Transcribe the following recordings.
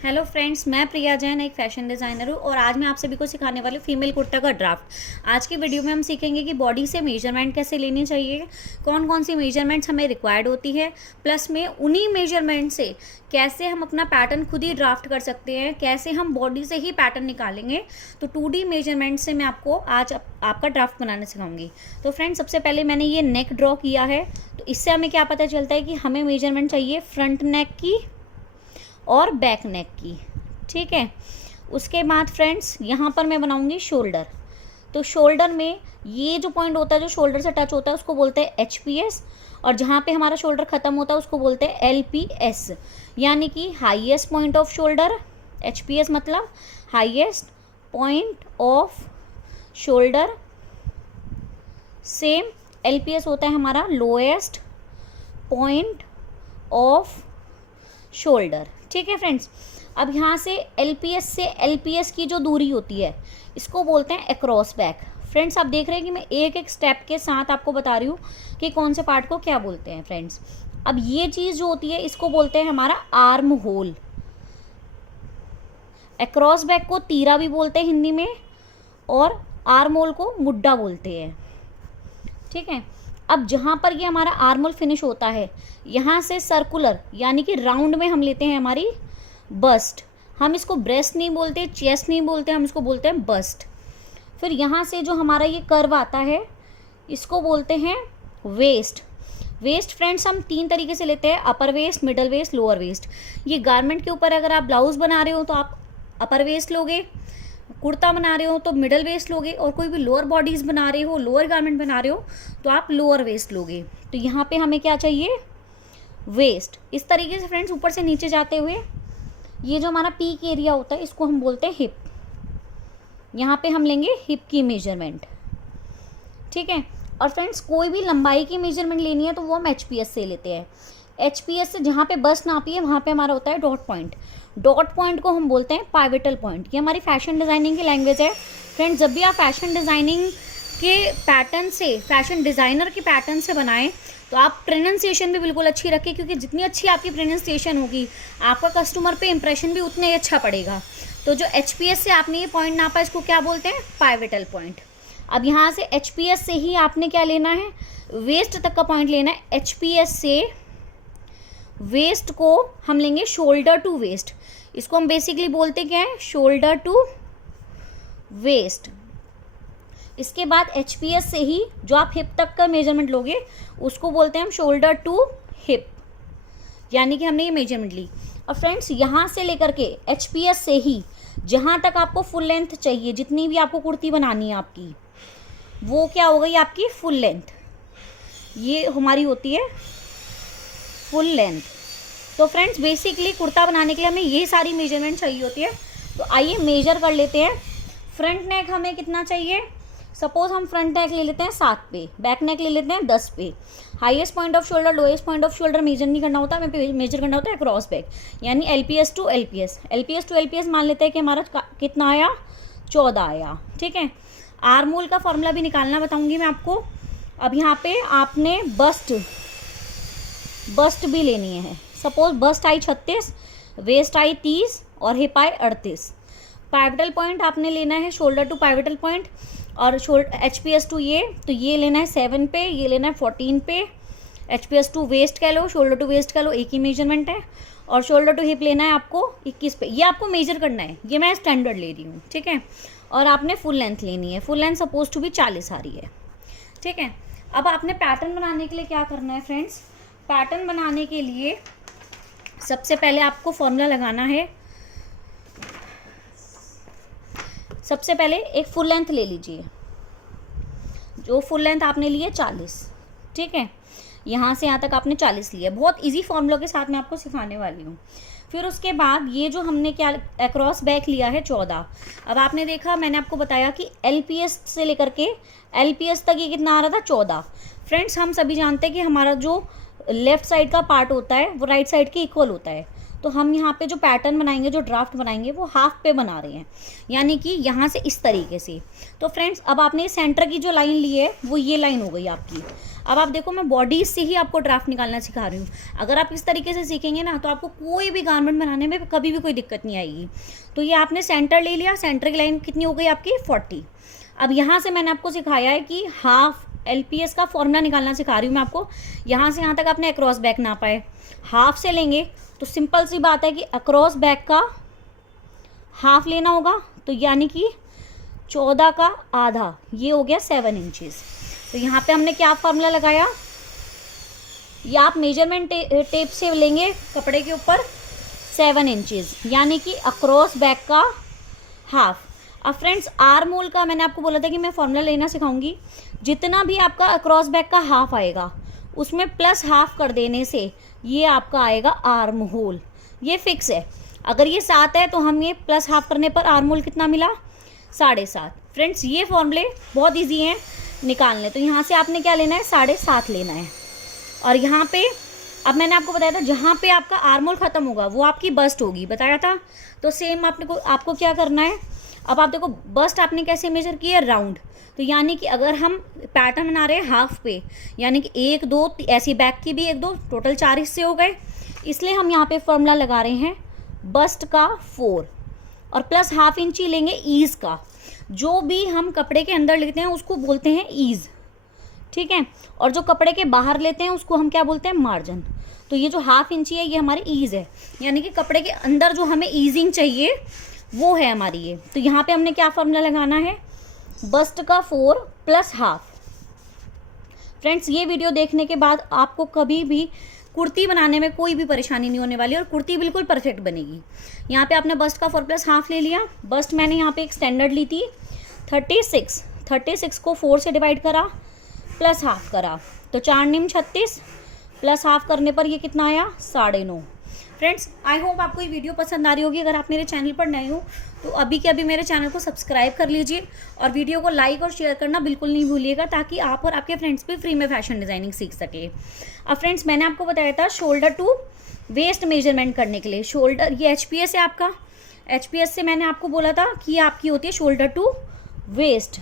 Hello friends, मैं प्रिया जैन एक fashion designer हूँ और आज मैं आप सभी को सिखाने वाली हूँ फीमेल कुर्ता का ड्राफ्ट। आज की वीडियो में हम सीखेंगे कि बॉडी से मेजरमेंट कैसे लेनी चाहिए, कौन कौन सी मेजरमेंट्स हमें रिक्वायर्ड होती है, प्लस में उन्हीं मेजरमेंट से कैसे हम अपना पैटर्न खुद ही ड्राफ्ट कर सकते हैं, कैसे हम बॉडी से ही पैटर्न निकालेंगे। तो 2D मेजरमेंट से मैं आपको आज आपका ड्राफ्ट बनाना सिखाऊंगी। तो फ्रेंड्स, सबसे पहले मैंने ये नेक ड्रॉ किया है। तो इससे हमें क्या पता चलता है कि हमें मेजरमेंट चाहिए फ्रंट नेक की और बैक नेक की। ठीक है, उसके बाद फ्रेंड्स यहाँ पर मैं बनाऊंगी शोल्डर। तो शोल्डर में ये जो पॉइंट होता है जो शोल्डर से टच होता है उसको बोलते हैं HPS, और जहाँ पे हमारा शोल्डर ख़त्म होता है उसको बोलते हैं LPS, यानी कि highest point of shoulder. HPS मतलब highest point of shoulder, same LPS होता है हमारा लोएस्ट पॉइंट ऑफ शोल्डर। ठीक है फ्रेंड्स, अब यहाँ से LPS से LPS की जो दूरी होती है इसको बोलते हैं अक्रॉस बैक। फ्रेंड्स, आप देख रहे हैं कि मैं एक एक स्टेप के साथ आपको बता रही हूँ कि कौन से पार्ट को क्या बोलते हैं। फ्रेंड्स, अब ये चीज़ जो होती है इसको बोलते हैं हमारा आर्म होल। अक्रॉस बैक को तीरा भी बोलते हैं हिंदी में, और आर्म होल को मुड्डा बोलते हैं। ठीक है, अब जहाँ पर ये हमारा आर्म होल फिनिश होता है यहाँ से सर्कुलर यानी कि राउंड में हम लेते हैं हमारी बस्ट। हम इसको ब्रेस्ट नहीं बोलते, चेस्ट नहीं बोलते, हम इसको बोलते हैं बस्ट। फिर यहाँ से जो हमारा ये कर्व आता है इसको बोलते हैं वेस्ट। वेस्ट फ्रेंड्स हम 3 तरीके से लेते हैं, upper waist, middle waist, lower waist. ये गारमेंट के ऊपर अगर आप ब्लाउज बना रहे हो तो आप अपर वेस्ट लोगे, कुर्ता बना रहे हो तो मिडल वेस्ट लोगे, और कोई भी लोअर बॉडीज़ बना रहे हो, लोअर गारमेंट बना रहे हो तो आप लोअर वेस्ट लोगे। तो यहाँ पे हमें क्या चाहिए, वेस्ट। इस तरीके से फ्रेंड्स ऊपर से नीचे जाते हुए ये जो हमारा पीक एरिया होता है इसको हम बोलते हैं हिप। यहाँ पे हम लेंगे हिप की मेजरमेंट। ठीक है, और फ्रेंड्स कोई भी लंबाई की मेजरमेंट लेनी है तो वो हम HPS से लेते हैं। HPS से जहाँ पे बस नापी है वहाँ पे हमारा होता है डॉट पॉइंट। डॉट पॉइंट को हम बोलते हैं पाइवेटल पॉइंट। ये हमारी फैशन डिज़ाइनिंग की लैंग्वेज है। फ्रेंड्स, जब भी आप फैशन डिज़ाइनिंग के पैटर्न से, फैशन डिज़ाइनर के पैटर्न से बनाएं तो आप प्रोनाउंसिएशन भी बिल्कुल अच्छी रखें, क्योंकि जितनी अच्छी आपकी प्रोनाउंसिएशन होगी आपका कस्टमर पे इंप्रेशन भी उतना ही अच्छा पड़ेगा। तो जो HPS से आपने ये पॉइंट नापा इसको क्या बोलते हैं, पाइवेटल पॉइंट। अब यहाँ से HPS से ही आपने क्या लेना है, वेस्ट तक का पॉइंट लेना है। HPS से वेस्ट को हम लेंगे शोल्डर टू वेस्ट। इसको हम बेसिकली बोलते क्या है, शोल्डर टू वेस्ट। इसके बाद HPS से ही जो आप हिप तक का मेजरमेंट लोगे उसको बोलते हैं हम शोल्डर टू हिप, यानी कि हमने ये मेजरमेंट ली। और फ्रेंड्स, यहाँ से लेकर के HPS से ही जहाँ तक आपको फुल लेंथ चाहिए, जितनी भी आपको कुर्ती बनानी है आपकी, वो क्या हो गई आपकी फुल लेंथ। ये हमारी होती है फुल लेंथ। तो फ्रेंड्स, बेसिकली कुर्ता बनाने के लिए हमें ये सारी मेजरमेंट चाहिए होती है। तो आइए मेजर कर लेते हैं। फ्रंट नेक हमें कितना चाहिए, सपोज हम फ्रंट नेक ले लेते हैं 7 पे, बैक नेक ले लेते हैं 10 पे। Highest point of shoulder, lowest point of shoulder measure नहीं करना होता, हमें मेजर करना होता है क्रॉस बैक, यानी LPS to LPS। LPS to LPS मान लेते हैं कि हमारा कितना आया, 14 आया। ठीक है, आर्म होल का फॉर्मूला भी निकालना बताऊंगी मैं आपको। अब यहाँ पे आपने बस्ट भी लेनी है। सपोज बस्ट आई 36, वेस्ट आई 30 और हिप आई 38। पाइवेटल पॉइंट आपने लेना है शोल्डर टू पाइवेटल पॉइंट, और HPS टू ये, तो ये लेना है 7 पे, ये लेना है 14 पे। HPS टू वेस्ट कह लो, शोल्डर टू वेस्ट कह लो, एक ही मेजरमेंट है। और शोल्डर टू हिप लेना है आपको 21 पे। ये आपको मेजर करना है, ये मैं स्टैंडर्ड ले रही हूँ। ठीक है, और आपने फुल लेंथ लेनी है। फुल लेंथ सपोज टू भी 40 आ रही है। ठीक है, अब आपने पैटर्न बनाने के लिए क्या करना है फ्रेंड्स, पैटर्न बनाने के लिए सबसे पहले आपको फॉर्मूला लगाना है। सबसे पहले एक फुल लेंथ ले लीजिए, जो फुल लेंथ आपने ली है 40। ठीक है, यहाँ से यहाँ तक आपने 40 लिया। बहुत इजी फॉर्मूला के साथ मैं आपको सिखाने वाली हूँ। फिर उसके बाद ये जो हमने क्या अक्रॉस बैक लिया है 14। अब आपने देखा, मैंने आपको बताया कि LPS से लेकर के LPS तक ये कितना आ रहा था, 14। फ्रेंड्स, हम सभी जानते हैं कि हमारा जो लेफ्ट साइड का पार्ट होता है वो राइट साइड के इक्वल होता है। तो हम यहाँ पे जो पैटर्न बनाएंगे, जो ड्राफ्ट बनाएंगे, वो हाफ पे बना रहे हैं, यानी कि यहाँ से इस तरीके से। तो फ्रेंड्स, अब आपने सेंटर की जो लाइन ली है वो ये लाइन हो गई आपकी। अब आप देखो मैं बॉडी से ही आपको ड्राफ्ट निकालना सिखा रही हूँ। अगर आप इस तरीके से सीखेंगे ना तो आपको कोई भी गारमेंट बनाने में कभी भी कोई दिक्कत नहीं आएगी। तो ये आपने सेंटर ले लिया, सेंटर की लाइन कितनी हो गई आपकी 40। अब यहाँ से मैंने आपको सिखाया है कि हाफ LPS का फॉर्मूला निकालना सिखा रही हूँ मैं आपको। यहाँ से यहाँ तक आपने अक्रॉस बैक नापा है, हाफ से लेंगे तो सिंपल सी बात है कि अक्रॉस बैक का हाफ लेना होगा, तो यानी कि 14 का आधा, ये हो गया 7 इंचेस। तो यहाँ पे हमने क्या फार्मूला लगाया, ये आप मेजरमेंट टेप से लेंगे कपड़े के ऊपर 7 इंचेस, यानी कि अक्रॉस बैक का हाफ। अब फ्रेंड्स आर्म होल का मैंने आपको बोला था कि मैं फॉर्मूला लेना सिखाऊंगी। जितना भी आपका अक्रॉस बैक का हाफ आएगा उसमें प्लस हाफ कर देने से ये आपका आएगा आर्म होल। ये फिक्स है। अगर ये 7 है तो हम ये प्लस हाफ करने पर आर्म होल कितना मिला 7.5। फ्रेंड्स ये फॉर्मूले बहुत ईजी हैं निकालने। तो यहाँ से आपने क्या लेना है 7.5 लेना है। और यहाँ पे अब मैंने आपको बताया था जहाँ पे आपका आर्म होल खत्म होगा वो आपकी बस्ट होगी, बताया था। तो सेम आपको क्या करना है, अब आप देखो बस्ट आपने कैसे मेजर की है, राउंड। तो यानी कि अगर हम पैटर्न बना रहे हैं हाफ पे, यानी कि 1 2 ऐसी बैक की भी 1 2 टोटल 4 हिस्से हो गए, इसलिए हम यहाँ पे फॉर्मूला लगा रहे हैं बस्ट का 4 और प्लस हाफ इंच ही लेंगे ईज का। जो भी हम कपड़े के अंदर लेते हैं उसको बोलते हैं ईज, ठीक है। और जो कपड़े के बाहर लेते हैं उसको हम क्या बोलते हैं मार्जिन। तो ये जो हाफ इंची है ये हमारी ईज है, यानी कि कपड़े के अंदर जो हमें ईजिंग चाहिए वो है हमारी ये। तो यहाँ पे हमने क्या फॉर्मूला लगाना है, बस्ट का 4 प्लस हाफ। फ्रेंड्स ये वीडियो देखने के बाद आपको कभी भी कुर्ती बनाने में कोई भी परेशानी नहीं होने वाली और कुर्ती बिल्कुल परफेक्ट बनेगी। यहाँ पे आपने बस्ट का 4 प्लस हाफ ले लिया। बस्ट मैंने यहाँ पे एक स्टैंडर्ड ली थी 36 को 4 से डिवाइड करा प्लस हाफ करा, तो 4 निम 36 प्लस हाफ करने पर ये कितना आया 9.5। फ्रेंड्स आई होप आपको ये वीडियो पसंद आ रही होगी। अगर आप मेरे चैनल पर नए हो तो अभी के अभी मेरे चैनल को सब्सक्राइब कर लीजिए और वीडियो को लाइक और शेयर करना बिल्कुल नहीं भूलिएगा, ताकि आप और आपके फ्रेंड्स भी फ्री में फैशन डिज़ाइनिंग सीख सके। अब फ्रेंड्स मैंने आपको बताया था शोल्डर टू वेस्ट मेजरमेंट करने के लिए। शोल्डर ये HPS है आपका, HPS से मैंने आपको बोला था कि आपकी होती है शोल्डर टू वेस्ट।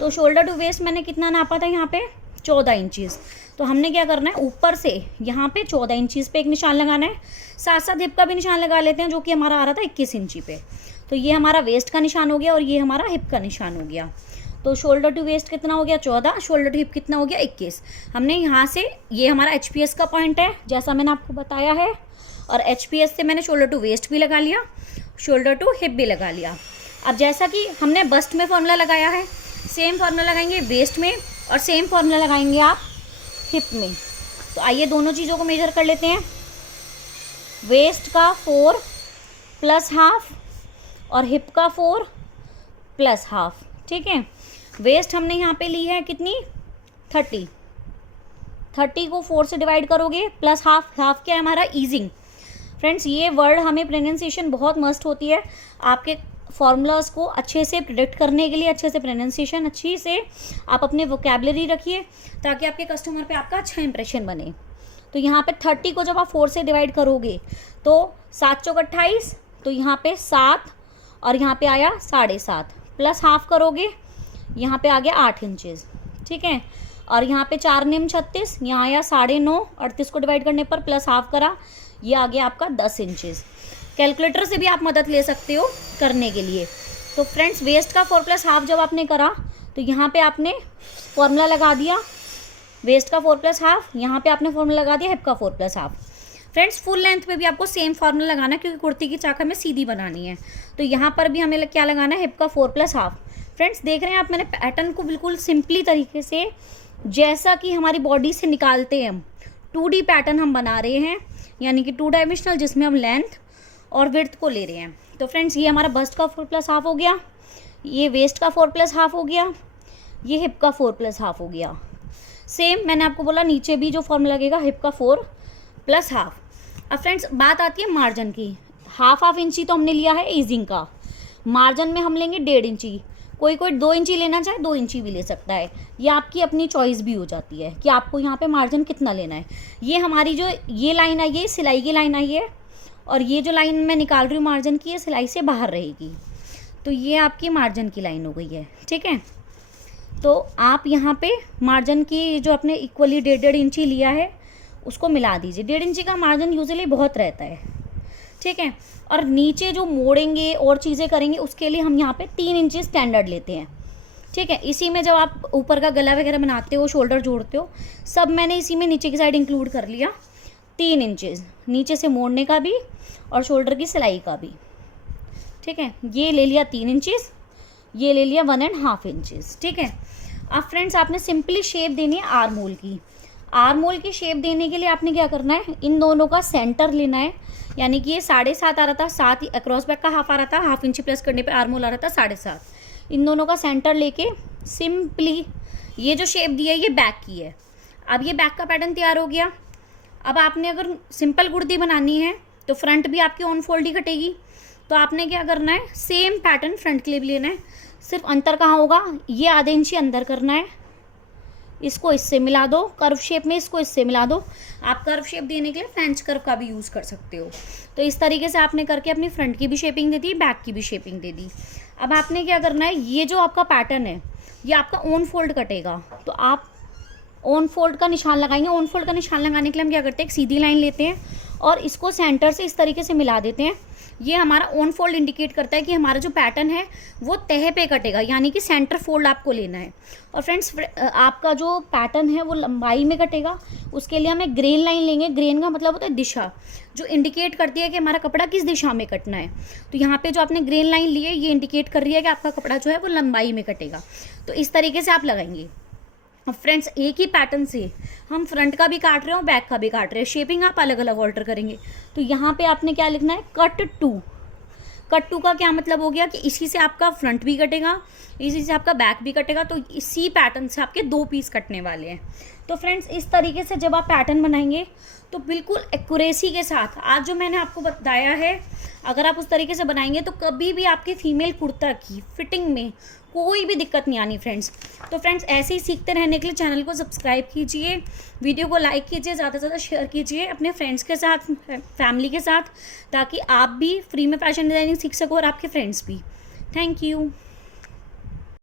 तो शोल्डर टू वेस्ट मैंने कितना नापा था यहाँ पे 14 इंचज़। तो हमने क्या करना है, ऊपर से यहाँ पे 14 इंचज़ पे एक निशान लगाना है, साथ साथ हिप का भी निशान लगा लेते हैं जो कि हमारा आ रहा था 21 इंची पे। तो ये हमारा वेस्ट का निशान हो गया और ये हमारा हिप का निशान हो गया। तो शोल्डर टू वेस्ट कितना हो गया 14, शोल्डर टू हिप कितना हो गया 21। हमने यहाँ से ये हमारा HPS का पॉइंट है जैसा मैंने आपको बताया है, और HPS से मैंने शोल्डर टू वेस्ट भी लगा लिया, शोल्डर टू हिप भी लगा लिया। अब जैसा कि हमने बस्ट में फॉर्मूला लगाया है, सेम फार्मूला लगाएंगे वेस्ट में और सेम फार्मूला लगाएंगे आप हिप में। तो आइए दोनों चीज़ों को मेजर कर लेते हैं। वेस्ट का 4 प्लस हाफ और हिप का 4 प्लस हाफ, ठीक है। वेस्ट हमने यहाँ पे ली है कितनी 30 को 4 से डिवाइड करोगे प्लस हाफ, हाफ क्या है हमारा ईजिंग। फ्रेंड्स ये वर्ड हमें प्रोनाउंसिएशन बहुत मस्ट होती है आपके फॉर्मूलाज को अच्छे से प्रिडिक्ट करने के लिए। अच्छे से प्रोनाउंसिएशन अच्छी से आप अपने वोकैबुलरी रखिए ताकि आपके कस्टमर पे आपका अच्छा इंप्रेशन बने। तो यहाँ पे 30 को जब आप 4 से डिवाइड करोगे तो 7 चौक 28, तो यहाँ पे 7 और यहाँ पे आया 7.5 प्लस हाफ करोगे यहाँ पे आ गया 8 इंचेस, ठीक है। और यहाँ पे 4 निम 36, यहाँ आया 9.5, 38 को डिवाइड करने पर प्लस हाफ करा, ये आ गया आपका 10 इंचेस। कैलकुलेटर से भी आप मदद ले सकते हो करने के लिए। तो फ्रेंड्स वेस्ट का 4 प्लस हाफ जब आपने करा तो यहाँ पे आपने फॉर्मूला लगा दिया वेस्ट का 4 प्लस हाफ, यहाँ पे आपने फॉर्मूला लगा दिया हिप का 4 plus half. Friends full length पे भी आपको सेम फार्मूला लगाना है क्योंकि कुर्ती की चाक हमें सीधी बनानी है। तो यहाँ पर भी हमें क्या लगाना है हिप का 4 प्लस हाफ। फ्रेंड्स देख रहे हैं आप, मैंने पैटर्न को बिल्कुल सिंपली तरीके से जैसा कि हमारी बॉडी से निकालते हैं हम 2D पैटर्न हम बना रहे हैं, यानी कि 2 डायमेंशनल, जिसमें हम लेंथ और विड्थ को ले रहे हैं। तो फ्रेंड्स ये हमारा बस्ट का 4 प्लस हाफ हो गया, ये वेस्ट का 4 प्लस हाफ हो गया, ये हिप का 4 प्लस हाफ हो गया। सेम मैंने आपको बोला नीचे भी जो फॉर्मूला लगेगा हिप का 4 प्लस हाफ। अब फ्रेंड्स बात आती है मार्जिन की। हाफ इंची तो हमने लिया है ईजिंग का, मार्जिन में हम लेंगे 1.5 इंची। कोई 2 इंची लेना चाहे 2 इंची भी ले सकता है, ये आपकी अपनी चॉइस भी हो जाती है कि आपको यहाँ पे मार्जिन कितना लेना है। ये हमारी जो ये लाइन आई है सिलाई की लाइन आई है, और ये जो लाइन मैं निकाल रही हूँ मार्जिन की, ये सिलाई से बाहर रहेगी। तो ये आपकी मार्जिन की लाइन हो गई है, ठीक है। तो आप यहाँ पे मार्जिन की जो आपने इक्वली 1.5 इंची लिया है उसको मिला दीजिए। 1.5 इंची का मार्जिन यूजुअली बहुत रहता है, ठीक है। और नीचे जो मोड़ेंगे और चीज़ें करेंगे उसके लिए हम यहाँ पे 3 इंची स्टैंडर्ड लेते हैं, ठीक है। इसी में जब आप ऊपर का गला वगैरह बनाते हो, शोल्डर जोड़ते हो, सब मैंने इसी में नीचे की साइड इंक्लूड कर लिया। 3 इंचेस नीचे से मोड़ने का भी और शोल्डर की सिलाई का भी, ठीक है। ये ले लिया 3 इंचेस, ये ले लिया 1.5 इंचेस, ठीक है। अब फ्रेंड्स आपने सिंपली शेप देनी है आर्म होल की। आर्म होल की शेप देने के लिए आपने क्या करना है, इन दोनों का सेंटर लेना है, यानी कि ये 7.5 आ रहा था, 7 ही अक्रॉस बैक का हाफ आ रहा था, हाफ इंची प्लस करने पे आर्म होल आ रहा था 7.5। इन दोनों का सेंटर लेके सिंपली ये जो शेप दी है ये बैक की है। अब ये बैक का पैटर्न तैयार हो गया। अब आपने अगर सिंपल कुर्ती बनानी है तो फ्रंट भी आपकी ऑन फोल्ड ही कटेगी, तो आपने क्या करना है, सेम पैटर्न फ्रंट के लिए भी लेना है। सिर्फ अंतर कहाँ होगा, ये आधे इंची अंदर करना है, इसको इससे मिला दो कर्व शेप में, इसको इससे मिला दो। आप कर्व शेप देने के लिए फ्रेंच कर्व का भी यूज़ कर सकते हो। तो इस तरीके से आपने करके अपनी फ्रंट की भी शेपिंग दे दी, बैक की भी शेपिंग दे दी। अब आपने क्या करना है, ये जो आपका पैटर्न है ये आपका ऑन फोल्ड कटेगा, तो आप ऑन फोल्ड का निशान लगाएंगे। ऑन फोल्ड का निशान लगाने के लिए हम क्या करते हैं, एक सीधी लाइन लेते हैं और इसको सेंटर से इस तरीके से मिला देते हैं। ये हमारा ऑन फोल्ड इंडिकेट करता है कि हमारा जो पैटर्न है वो तह पे कटेगा, यानी कि सेंटर फोल्ड आपको लेना है। और फ्रेंड्स आपका जो पैटर्न है वो लंबाई में कटेगा, उसके लिए हमें ग्रेन लाइन लेंगे। ग्रेन का मतलब होता है दिशा, जो इंडिकेट करती है कि हमारा कपड़ा किस दिशा में कटना है। तो यहाँ पे जो आपने ग्रेन लाइन ली है ये इंडिकेट कर रही है कि आपका कपड़ा जो है वो लंबाई में कटेगा। तो इस तरीके से आप लगाएंगे। अब फ्रेंड्स एक ही पैटर्न से हम फ्रंट का भी काट रहे हो, बैक का भी काट रहे हैं, शेपिंग आप अलग अलग ऑल्टर करेंगे। तो यहाँ पे आपने क्या लिखना है, कट टू। कट टू का क्या मतलब हो गया कि इसी से आपका फ्रंट भी कटेगा, इसी से आपका बैक भी कटेगा, तो इसी पैटर्न से आपके 2 पीस कटने वाले हैं। तो फ्रेंड्स इस तरीके से जब आप पैटर्न बनाएंगे तो बिल्कुल एक्यूरेसी के साथ, आज जो मैंने आपको बताया है अगर आप उस तरीके से बनाएंगे तो कभी भी आपकी फीमेल कुर्ता की फिटिंग में कोई भी दिक्कत नहीं आनी फ्रेंड्स। तो फ्रेंड्स ऐसे ही सीखते रहने के लिए चैनल को सब्सक्राइब कीजिए, वीडियो को लाइक कीजिए, ज़्यादा से ज़्यादा शेयर कीजिए अपने फ्रेंड्स के साथ, फैमिली के साथ, ताकि आप भी फ्री में फैशन डिज़ाइनिंग सीख सको और आपके फ्रेंड्स भी। Thank you.